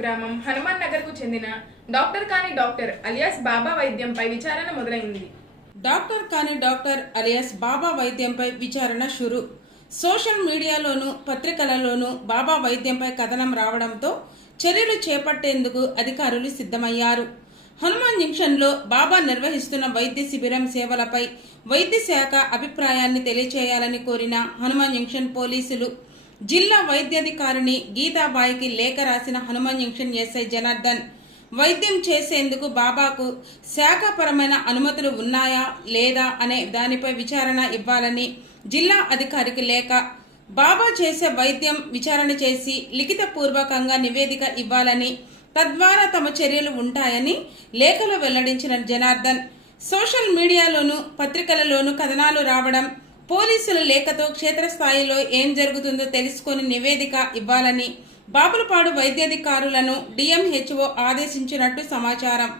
గ్రామం హనుమాన్ నగర్కు చెందిన డాక్టర్ కాని డాక్టర్ అలియాస్ బాబా వైద్యంపై విచారణ మొదలైంది. డాక్టర్ కాని డాక్టర్ అలియాస్ బాబా వైద్యంపై విచారణ షురు. సోషల్ మీడియాలోనూ పత్రికలలోనూ బాబా వైద్యంపై కథనం రావడంతో చర్యలు చేపట్టేందుకు అధికారులు సిద్ధమయ్యారు. హనుమాన్ జంక్షన్లో బాబా నిర్వహిస్తున్న వైద్య శిబిరం సేవలపై వైద్య శాఖ అభిప్రాయాన్ని తెలియచేయాలని కోరిన హనుమాన్ జంక్షన్ పోలీసులు జిల్లా వైద్యాధికారిని గీతాబాయికి లేఖ రాసిన హనుమాన్ జంక్షన్ ఎస్ఐ జనార్దన్ వైద్యం చేసేందుకు బాబాకు శాఖాపరమైన అనుమతులు ఉన్నాయా లేదా అనే దానిపై విచారణ ఇవ్వాలని జిల్లా అధికారికి లేఖ. బాబా చేసే వైద్యం విచారణ చేసి లిఖితపూర్వకంగా నివేదిక ఇవ్వాలని తద్వారా తమ చర్యలు ఉంటాయని లేఖలో వెల్లడించిన జనార్దన్ సోషల్ మీడియాలోను పత్రికలలోనూ కథనాలు రావడం పోలీసుల లేఖతో క్షేత్రస్థాయిలో ఏం జరుగుతుందో తెలుసుకొని నివేదిక ఇవ్వాలని బాపులపాడు వైద్యాధికారులను డిఎంహెచ్ఓ ఆదేశించినట్టు సమాచారం.